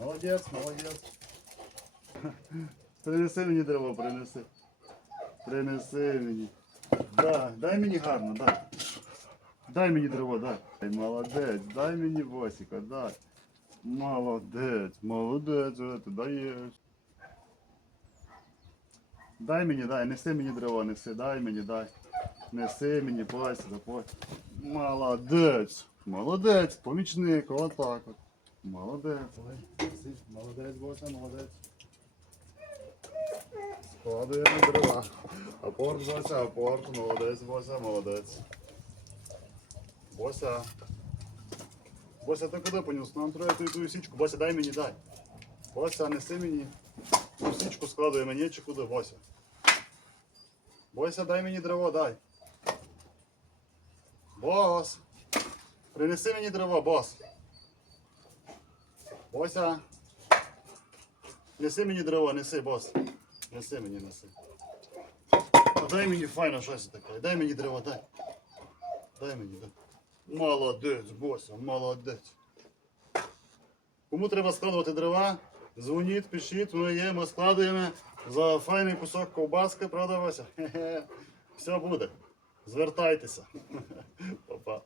Молодець, молодець. Принеси мені дерево, принеси. Принеси мені. Да, дай мені гарно, дай. Дай мені дерево, дай. Ай, Молодець, дай мені восіка, дай. Молодець, молодець, ти даєш. Дай мені, дай, неси мені дерево, неси, дай мені, дай. Неси мені, пойся, запой. Молодець, молодець, помічник, отак от. Молодець, молодець, Бося, молодець. Складуємо дерева. Апорт, Бося, апорт, молодець, Бося, молодець. Бося. Бося, ти куди поніс? Нам треба ту, ту січку. Бося, дай мені, дай. Бося, неси мені. Ту січку складує мені чи куди, Бося. Бося, дай мені дерево, дай. Бос. Принеси мені дерево, бос. Бося. Неси мені дерево, неси, бос. Неси мені, неси. А дай мені файно щось таке. Дай мені дерево, дай. Дай мені, дай. Молодець, Бося, молодець. Кому треба складувати дерева? Дзвоніть, пишіть, ми є, ми складуємо за файний кусок ковбаски, правда, Вася? Все буде. Звертайтеся. Па-па.